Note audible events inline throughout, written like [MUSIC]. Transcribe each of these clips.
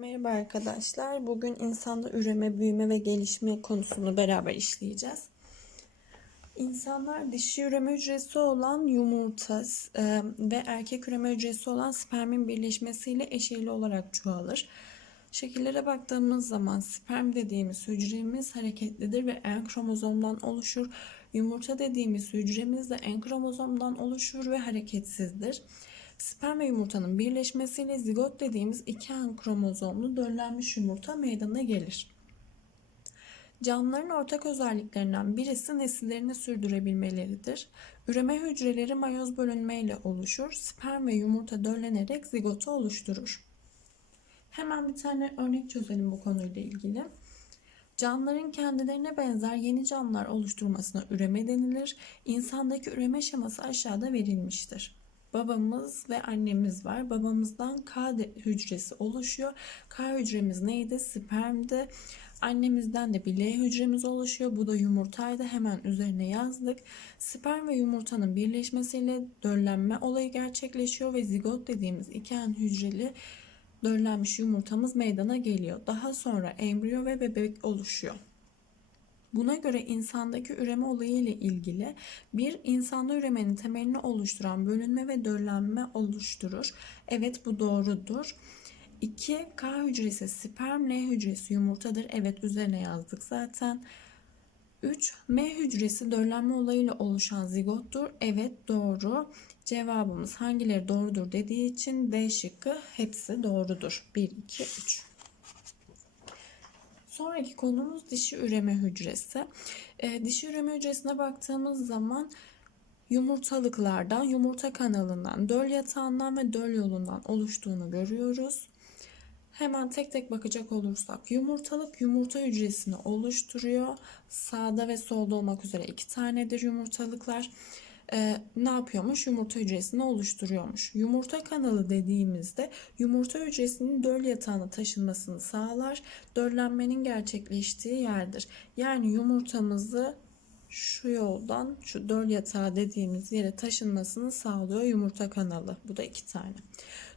Merhaba arkadaşlar. Bugün insanda üreme, büyüme ve gelişme konusunu beraber işleyeceğiz. İnsanlar dişi üreme hücresi olan yumurta e, ve erkek üreme hücresi olan spermin birleşmesiyle eşeyli olarak çoğalır. Şekillere baktığımız zaman sperm dediğimiz hücremiz hareketlidir ve en kromozomdan oluşur. Yumurta dediğimiz hücremiz de en kromozomdan oluşur ve hareketsizdir. Sperm ve yumurtanın birleşmesiyle zigot dediğimiz iki en kromozomlu döllenmiş yumurta meydana gelir. Canlıların ortak özelliklerinden birisi nesillerini sürdürebilmeleridir. Üreme hücreleri mayoz bölünmeyle oluşur. Sperm ve yumurta döllenerek zigotu oluşturur. Hemen bir tane örnek çözelim bu konuyla ilgili. Canlıların kendilerine benzer yeni canlılar oluşturmasına üreme denilir. İnsandaki üreme şeması aşağıda verilmiştir babamız ve annemiz var. Babamızdan K hücresi oluşuyor. K hücremiz neydi? Spermdi. Annemizden de bir L hücremiz oluşuyor. Bu da yumurtaydı. Hemen üzerine yazdık. Sperm ve yumurtanın birleşmesiyle döllenme olayı gerçekleşiyor ve zigot dediğimiz iken hücreli döllenmiş yumurtamız meydana geliyor. Daha sonra embriyo ve bebek oluşuyor. Buna göre insandaki üreme olayı ile ilgili bir insanda üremenin temelini oluşturan bölünme ve döllenme oluşturur. Evet bu doğrudur. 2 K hücresi sperm, L hücresi yumurtadır. Evet üzerine yazdık zaten. 3 M hücresi döllenme olayıyla oluşan zigottur. Evet doğru. Cevabımız hangileri doğrudur dediği için D şıkkı hepsi doğrudur. 1, 2, 3. Sonraki konumuz dişi üreme hücresi. E, dişi üreme hücresine baktığımız zaman yumurtalıklardan, yumurta kanalından, döl yatağından ve döl yolundan oluştuğunu görüyoruz. Hemen tek tek bakacak olursak yumurtalık yumurta hücresini oluşturuyor. Sağda ve solda olmak üzere iki tanedir yumurtalıklar e, ne yapıyormuş? Yumurta hücresini oluşturuyormuş. Yumurta kanalı dediğimizde yumurta hücresinin döl yatağına taşınmasını sağlar. Döllenmenin gerçekleştiği yerdir. Yani yumurtamızı şu yoldan şu döl yatağı dediğimiz yere taşınmasını sağlıyor yumurta kanalı. Bu da iki tane.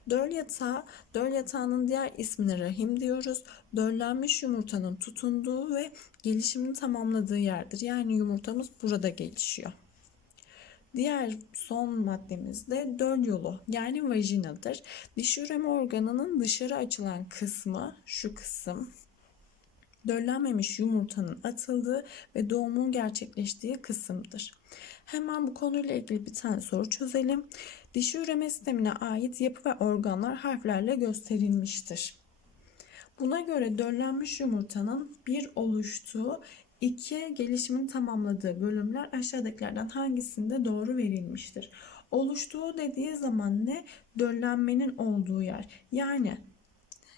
Döl yatağı, döl yatağının diğer ismini rahim diyoruz. Döllenmiş yumurtanın tutunduğu ve gelişimini tamamladığı yerdir. Yani yumurtamız burada gelişiyor. Diğer son maddemiz de döl yolu yani vajinadır. Dişi üreme organının dışarı açılan kısmı şu kısım. Döllenmemiş yumurtanın atıldığı ve doğumun gerçekleştiği kısımdır. Hemen bu konuyla ilgili bir tane soru çözelim. Dişi üreme sistemine ait yapı ve organlar harflerle gösterilmiştir. Buna göre döllenmiş yumurtanın bir oluştuğu 2 gelişimin tamamladığı bölümler aşağıdakilerden hangisinde doğru verilmiştir? Oluştuğu dediği zaman ne? Döllenmenin olduğu yer. Yani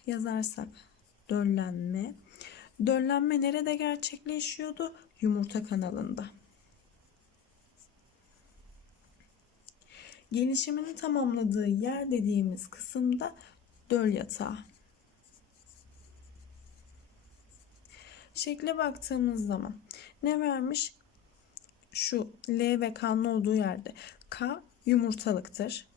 yazarsak döllenme. Döllenme nerede gerçekleşiyordu? Yumurta kanalında. Gelişimini tamamladığı yer dediğimiz kısımda döl yatağı. Şekle baktığımız zaman ne vermiş? Şu L ve K'nın olduğu yerde K yumurtalıktır.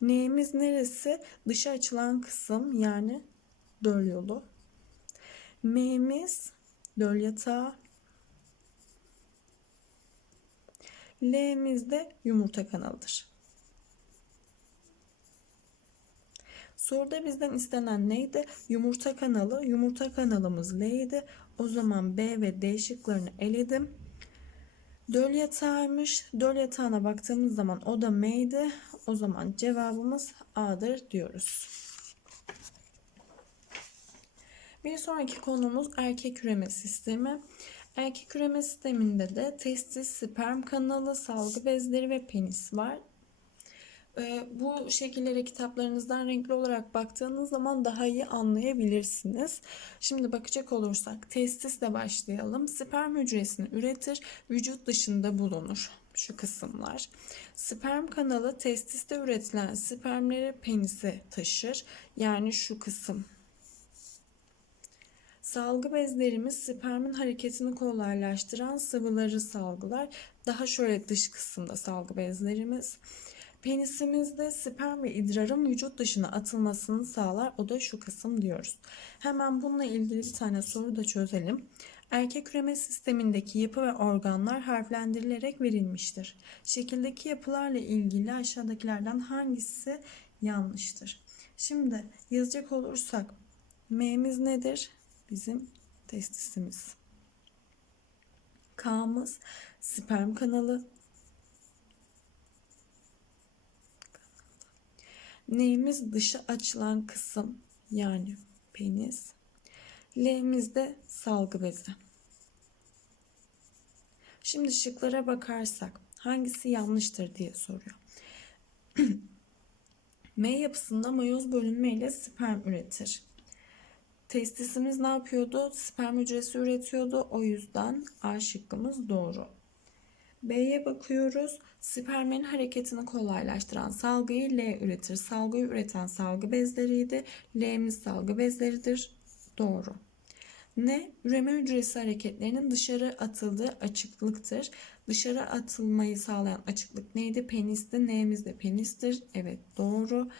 N'miz neresi? Dışa açılan kısım yani döl yolu. M'miz döl yatağı. L'miz de yumurta kanalıdır. Soruda bizden istenen neydi? Yumurta kanalı. Yumurta kanalımız L'ydi. O zaman B ve D şıklarını eledim. Döl yatağıymış. Döl yatağına baktığımız zaman o da M'ydi. O zaman cevabımız A'dır diyoruz. Bir sonraki konumuz erkek üreme sistemi. Erkek üreme sisteminde de testis, sperm kanalı, salgı bezleri ve penis var. Ee, bu şekillere kitaplarınızdan renkli olarak baktığınız zaman daha iyi anlayabilirsiniz. Şimdi bakacak olursak testisle başlayalım. Sperm hücresini üretir, vücut dışında bulunur şu kısımlar. Sperm kanalı testiste üretilen spermleri penise taşır. Yani şu kısım Salgı bezlerimiz spermin hareketini kolaylaştıran sıvıları salgılar. Daha şöyle dış kısımda salgı bezlerimiz. Penisimizde sperm ve idrarın vücut dışına atılmasını sağlar. O da şu kısım diyoruz. Hemen bununla ilgili bir tane soru da çözelim. Erkek üreme sistemindeki yapı ve organlar harflendirilerek verilmiştir. Şekildeki yapılarla ilgili aşağıdakilerden hangisi yanlıştır? Şimdi yazacak olursak M'miz nedir? Bizim testisimiz. K'mız sperm kanalı. N'miz dışa açılan kısım yani penis. L'miz de salgı bezi. Şimdi şıklara bakarsak hangisi yanlıştır diye soruyor. [CLEARS THROAT] M yapısında mayoz bölünme ile sperm üretir. Testisimiz ne yapıyordu? Sperm hücresi üretiyordu. O yüzden A şıkkımız doğru. B'ye bakıyoruz. Spermin hareketini kolaylaştıran salgıyı L üretir. Salgıyı üreten salgı bezleriydi. L'miz salgı bezleridir. Doğru. Ne? Üreme hücresi hareketlerinin dışarı atıldığı açıklıktır. Dışarı atılmayı sağlayan açıklık neydi? Penisti. N'miz de penistir. Evet doğru.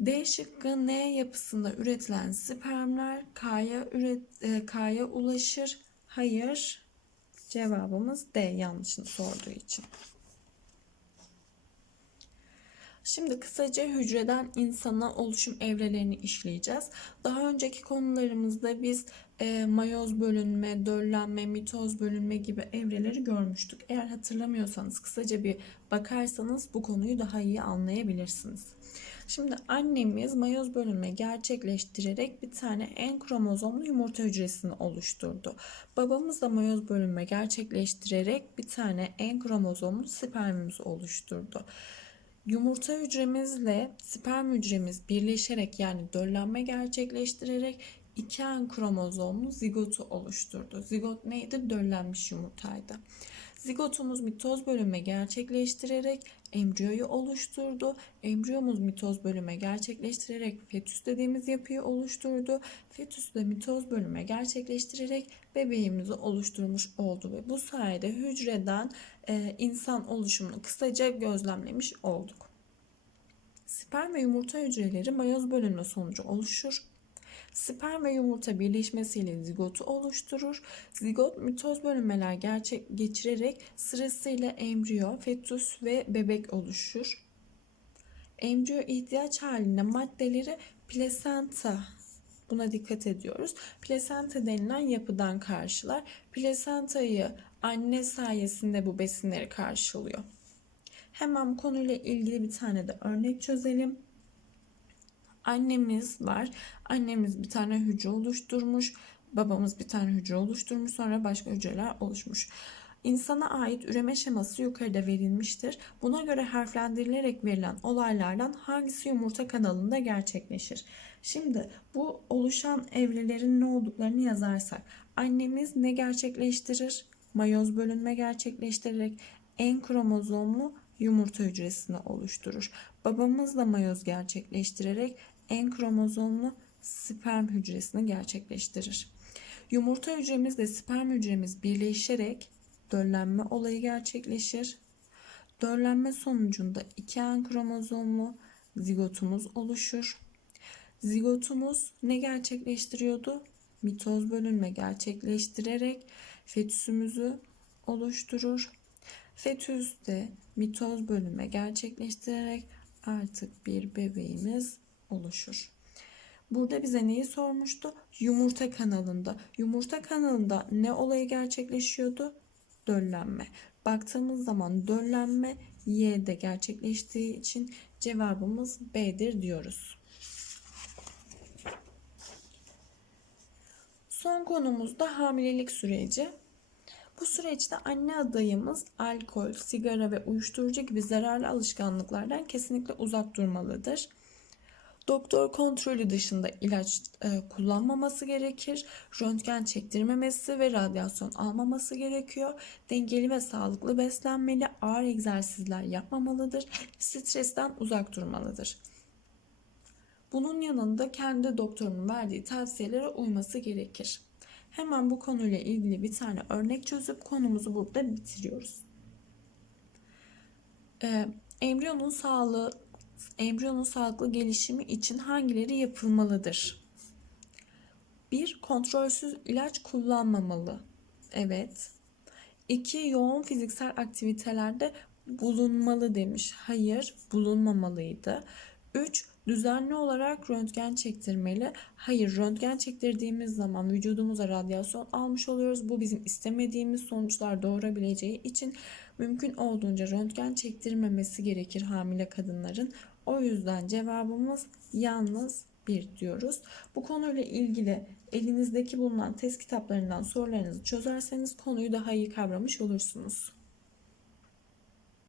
D şıkkı N yapısında üretilen spermler K'ya üret, e, K'ya ulaşır. Hayır. Cevabımız D yanlışını sorduğu için. Şimdi kısaca hücreden insana oluşum evrelerini işleyeceğiz. Daha önceki konularımızda biz e, mayoz bölünme, döllenme, mitoz bölünme gibi evreleri görmüştük. Eğer hatırlamıyorsanız kısaca bir bakarsanız bu konuyu daha iyi anlayabilirsiniz. Şimdi annemiz mayoz bölünme gerçekleştirerek bir tane en kromozomlu yumurta hücresini oluşturdu. Babamız da mayoz bölünme gerçekleştirerek bir tane en kromozomlu spermimizi oluşturdu. Yumurta hücremizle sperm hücremiz birleşerek yani döllenme gerçekleştirerek iki en kromozomlu zigotu oluşturdu. Zigot neydi? Döllenmiş yumurtaydı. Zigotumuz mitoz bölünme gerçekleştirerek embriyoyu oluşturdu. Embriyomuz mitoz bölünme gerçekleştirerek fetüs dediğimiz yapıyı oluşturdu. Fetüs de mitoz bölünme gerçekleştirerek bebeğimizi oluşturmuş oldu ve bu sayede hücreden e, insan oluşumunu kısaca gözlemlemiş olduk. Sperm ve yumurta hücreleri mayoz bölünme sonucu oluşur. Sperm ve yumurta birleşmesiyle zigotu oluşturur. Zigot mitoz bölünmeler gerçek geçirerek sırasıyla embriyo, fetüs ve bebek oluşur. Embriyo ihtiyaç halinde maddeleri plasenta Buna dikkat ediyoruz. Plasenta denilen yapıdan karşılar. Plasentayı anne sayesinde bu besinleri karşılıyor. Hemen bu konuyla ilgili bir tane de örnek çözelim. Annemiz var. Annemiz bir tane hücre oluşturmuş. Babamız bir tane hücre oluşturmuş. Sonra başka hücreler oluşmuş. İnsana ait üreme şeması yukarıda verilmiştir. Buna göre harflendirilerek verilen olaylardan hangisi yumurta kanalında gerçekleşir? Şimdi bu oluşan evrelerin ne olduklarını yazarsak annemiz ne gerçekleştirir? Mayoz bölünme gerçekleştirerek en kromozomlu yumurta hücresini oluşturur. Babamız da mayoz gerçekleştirerek en kromozomlu sperm hücresini gerçekleştirir. Yumurta hücremizle sperm hücremiz birleşerek döllenme olayı gerçekleşir. Döllenme sonucunda iki en kromozomlu zigotumuz oluşur. Zigotumuz ne gerçekleştiriyordu? Mitoz bölünme gerçekleştirerek fetüsümüzü oluşturur. Fetüs de mitoz bölünme gerçekleştirerek artık bir bebeğimiz oluşur. Burada bize neyi sormuştu? Yumurta kanalında. Yumurta kanalında ne olayı gerçekleşiyordu? Döllenme. Baktığımız zaman döllenme Y'de gerçekleştiği için cevabımız B'dir diyoruz. Son konumuz da hamilelik süreci. Bu süreçte anne adayımız alkol, sigara ve uyuşturucu gibi zararlı alışkanlıklardan kesinlikle uzak durmalıdır. Doktor kontrolü dışında ilaç e, kullanmaması gerekir. Röntgen çektirmemesi ve radyasyon almaması gerekiyor. Dengeli ve sağlıklı beslenmeli, ağır egzersizler yapmamalıdır. Stresten uzak durmalıdır. Bunun yanında kendi doktorunun verdiği tavsiyelere uyması gerekir. Hemen bu konuyla ilgili bir tane örnek çözüp konumuzu burada bitiriyoruz. Ee, Embriyonun sağlığı embriyonun sağlıklı gelişimi için hangileri yapılmalıdır? 1. Kontrolsüz ilaç kullanmamalı. Evet. 2. Yoğun fiziksel aktivitelerde bulunmalı demiş. Hayır, bulunmamalıydı. 3. Düzenli olarak röntgen çektirmeli. Hayır, röntgen çektirdiğimiz zaman vücudumuza radyasyon almış oluyoruz. Bu bizim istemediğimiz sonuçlar doğurabileceği için mümkün olduğunca röntgen çektirmemesi gerekir hamile kadınların. O yüzden cevabımız yalnız bir diyoruz. Bu konuyla ilgili elinizdeki bulunan test kitaplarından sorularınızı çözerseniz konuyu daha iyi kavramış olursunuz.